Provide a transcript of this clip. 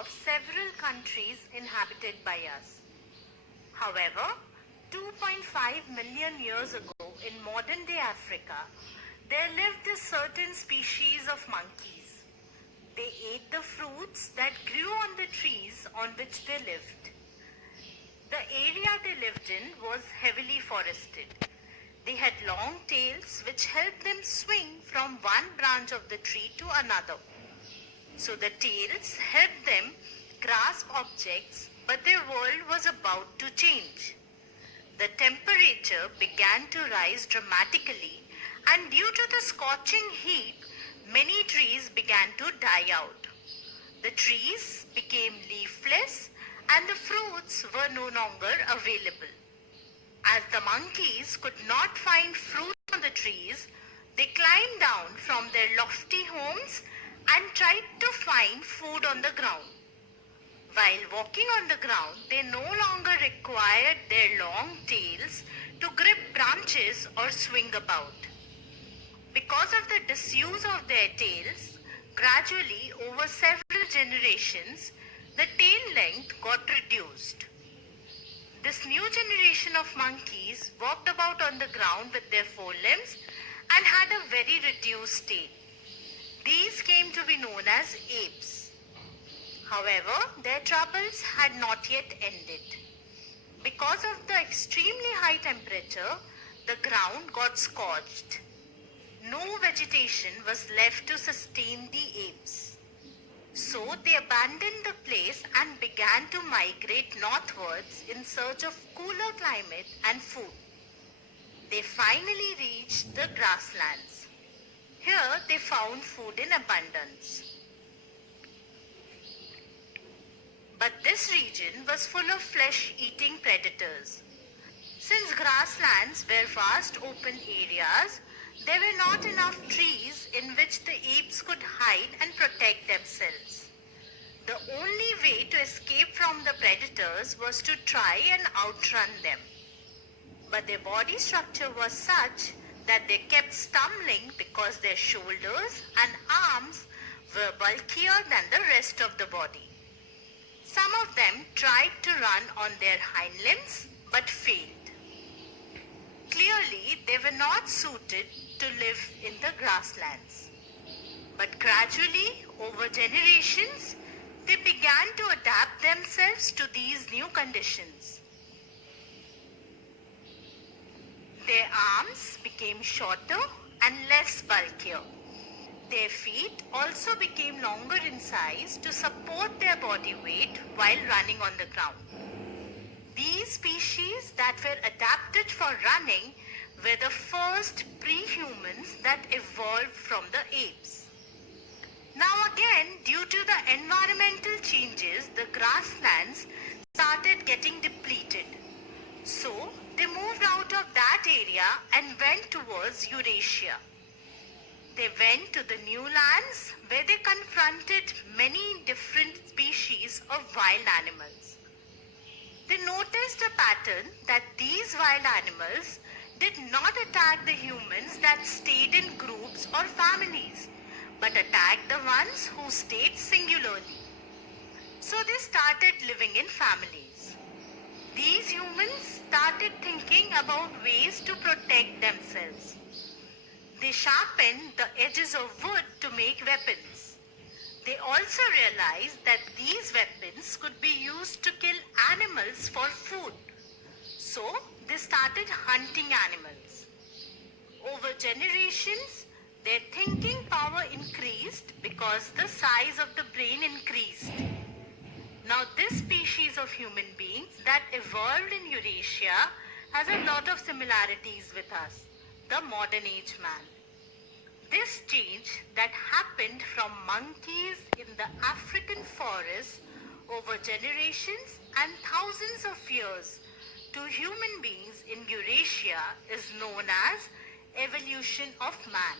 of several countries inhabited by us. However, 2.5 million years ago in modern-day Africa, there lived a certain species of monkeys. They ate the fruits that grew on the trees on which they lived. The area they lived in was heavily forested. They had long tails which helped them swing from one branch of the tree to another. So the tails helped them grasp objects, but their world was about to change. The temperature began to rise dramatically, and due to the scorching heat, many trees began to die out. The trees became leafless and the fruits were no longer available. As the monkeys could not find fruit on the trees, they climbed down from their lofty homes and tried to find food on the ground. While walking on the ground, they no longer required their long tails to grip branches or swing about. Because of the disuse of their tails, gradually over several generations, the tail length got reduced. This new generation of monkeys walked about on the ground with their forelimbs and had a very reduced tail. These came to be known as apes. However, their troubles had not yet ended. Because of the extremely high temperature, the ground got scorched. No vegetation was left to sustain the apes. So they abandoned the place and began to migrate northwards in search of cooler climate and food. They finally reached the grasslands. Here they found food in abundance. But this region was full of flesh-eating predators. Since grasslands were vast open areas, there were not enough trees in which the apes could hide and protect themselves. The only way to escape from the predators was to try and outrun them. But their body structure was such that they kept stumbling because their shoulders and arms were bulkier than the rest of the body. Some of them tried to run on their hind limbs but failed. Clearly, they were not suited to live in the grasslands. But gradually, over generations, they began to adapt themselves to these new conditions. Their arms became shorter and less bulkier. Their feet also became longer in size to support their body weight while running on the ground. These species that were adapted for running were the first pre-humans that evolved from the apes. Now again, due to the environmental changes, the grasslands started getting depleted. So they moved out of that area and went towards Eurasia. They went to the new lands where they confronted many different species of wild animals. They noticed a pattern that these wild animals did not attack the humans that stayed in groups or families, but attacked the ones who stayed singularly. So they started living in families. These humans started thinking about ways to protect themselves. They sharpened the edges of wood to make weapons. They also realized that these weapons could be used to kill animals for food. So they started hunting animals. Over generations, their thinking power increased because the size of the brain increased. Now this species of human beings that evolved in Eurasia has a lot of similarities with us, the modern age man. This change that happened from monkeys in the African forest over generations and thousands of years to human beings in Eurasia is known as evolution of man.